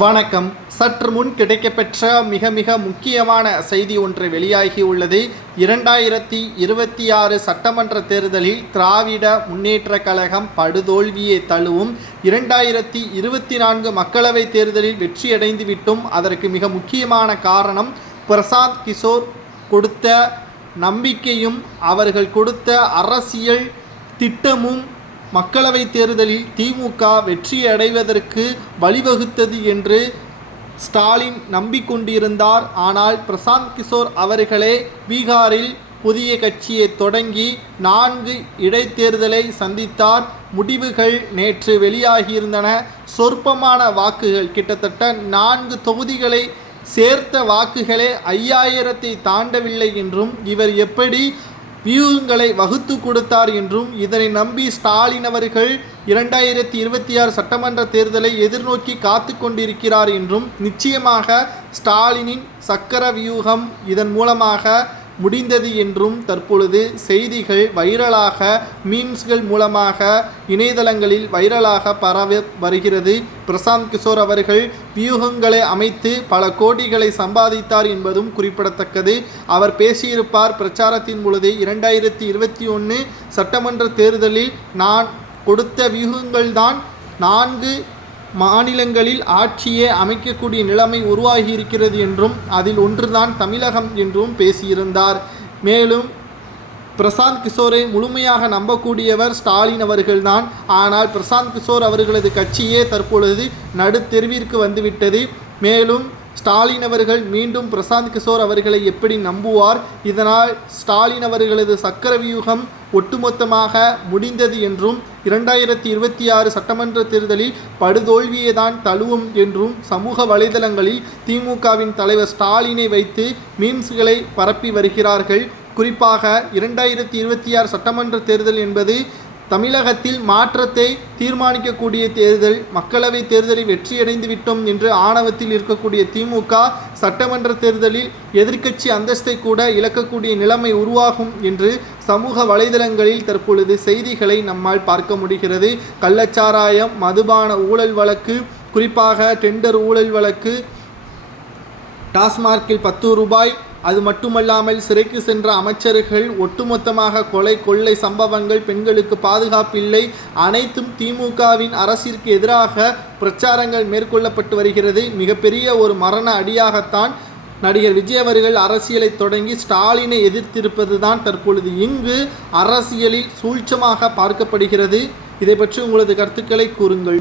வணக்கம். சற்று முன் கிடைக்கப்பெற்ற மிக மிக முக்கியமான செய்தி ஒன்று வெளியாகி உள்ளது. இரண்டாயிரத்தி இருபத்தி ஆறு சட்டமன்ற தேர்தலில் திராவிட முன்னேற்ற கழகம் படுதோல்வியை தழுவும் இரண்டாயிரத்தி இருபத்தி நான்கு மக்களவைத் தேர்தலில் வெற்றியடைந்து விட்டும் அதற்கு மிக முக்கியமான காரணம் பிரசாத் கிஷோர் கொடுத்த நம்பிக்கையும் அவர்கள் கொடுத்த அரசியல் திட்டமும் மக்களவைத் தேர்தலில் திமுக வெற்றியடைவதற்கு வழிவகுத்தது என்று ஸ்டாலின் நம்பிக்கொண்டிருந்தார். ஆனால் பிரசாந்த் கிஷோர் அவர்களே பீகாரில் புதிய கட்சியை தொடங்கி நான்கு இடைத்தேர்தலை சந்தித்தார். முடிவுகள் நேற்று வெளியாகியிருந்தன. சொற்பமான வாக்குகள் கிட்டத்தட்ட நான்கு தொகுதிகளை சேர்த்த வாக்குகளே ஐயாயிரத்தை தாண்டவில்லை என்றும் இவர் எப்படி வியூகங்களை வகுத்து கொடுத்தார் என்றும் இதனை நம்பி ஸ்டாலின் அவர்கள் இரண்டாயிரத்தி இருபத்தி ஆறு சட்டமன்ற தேர்தலை எதிர்நோக்கி காத்து கொண்டிருக்கிறார் என்றும் நிச்சயமாக ஸ்டாலினின் சக்கர வியூகம் இதன் மூலமாக முடிந்தது என்றும் தற்பொழுது செய்திகள் வைரலாக மீம்ஸ்கள் மூலமாக இணையதளங்களில் வைரலாக பரவ வருகிறது. பிரசாந்த் கிஷோர் அவர்கள் வியூகங்களை அமைத்து பல கோடிகளை சம்பாதித்தார் என்பதும் குறிப்பிடத்தக்கது. அவர் பேசியிருப்பார் பிரச்சாரத்தின் பொழுது இரண்டாயிரத்தி இருபத்தி ஒன்று சட்டமன்ற தேர்தலில் நான் கொடுத்த வியூகங்கள்தான் நான்கு மாநிலங்களில் ஆட்சியே அமைக்கக்கூடிய நிலைமை உருவாகி இருக்கிறது என்றும் அதில் ஒன்றுதான் தமிழகம் என்றும் பேசியிருந்தார். மேலும் பிரசாந்த் கிஷோரை முழுமையாக நம்பக்கூடியவர் ஸ்டாலின் அவர்கள்தான். ஆனால் பிரசாந்த் கிஷோர் அவர்களது கட்சியே தற்பொழுது நடுத்தெருவிற்கு வந்துவிட்டது. மேலும் ஸ்டாலின் அவர்கள் மீண்டும் பிரசாந்த் கிஷோர் அவர்களை எப்படி நம்புவார்? இதனால் ஸ்டாலின் அவர்களது சக்கர வியூகம் ஒட்டுமொத்தமாக முடிந்தது என்றும் இரண்டாயிரத்தி இருபத்தி ஆறு சட்டமன்ற தேர்தலில் படுதோல்வியை தான் தழுவும் என்றும் சமூக வலைதளங்களில் திமுகவின் தலைவர் ஸ்டாலினை வைத்து மீம்ஸ்களை பரப்பி வருகிறார்கள். குறிப்பாக இரண்டாயிரத்தி இருபத்தி ஆறு சட்டமன்ற தேர்தல் என்பது தமிழகத்தில் மாற்றத்தை தீர்மானிக்கக்கூடிய தேர்தல் மக்களவை தேர்தலில் வெற்றியடைந்து விட்டோம் என்று ஆணவத்தில் இருக்கக்கூடிய திமுக சட்டமன்ற தேர்தலில் எதிர்க்கட்சி அந்தஸ்தை கூட இழக்கக்கூடிய நிலைமை உருவாகும் என்று சமூக வலைதளங்களில் தற்பொழுது செய்திகளை நம்மால் பார்க்க முடிகிறது. கள்ளச்சாராயம் மதுபான ஊழல் வழக்கு குறிப்பாக டெண்டர் ஊழல் வழக்கு டாஸ்மார்க்கில் பத்து ரூபாய். அது மட்டுமல்லாமல் சிறைக்கு சென்ற அமைச்சர்கள் ஒட்டுமொத்தமாக கொலை கொள்ளை சம்பவங்கள் பெண்களுக்கு பாதுகாப்பில்லை அனைத்தும் திமுகவின் அரசிற்கு எதிராக பிரச்சாரங்கள் மேற்கொள்ளப்பட்டு வருகிறது. மிகப்பெரிய ஒரு மரண அடியாகத்தான் நடிகர் விஜய் அவர்கள் அரசியலை தொடங்கி ஸ்டாலினை எதிர்த்திருப்பது தான் தற்பொழுது. இங்கு அரசியலில் சூழ்ச்சமாக பார்க்கப்படுகிறது. இதை பற்றி உங்களது கருத்துக்களை கூறுங்கள்.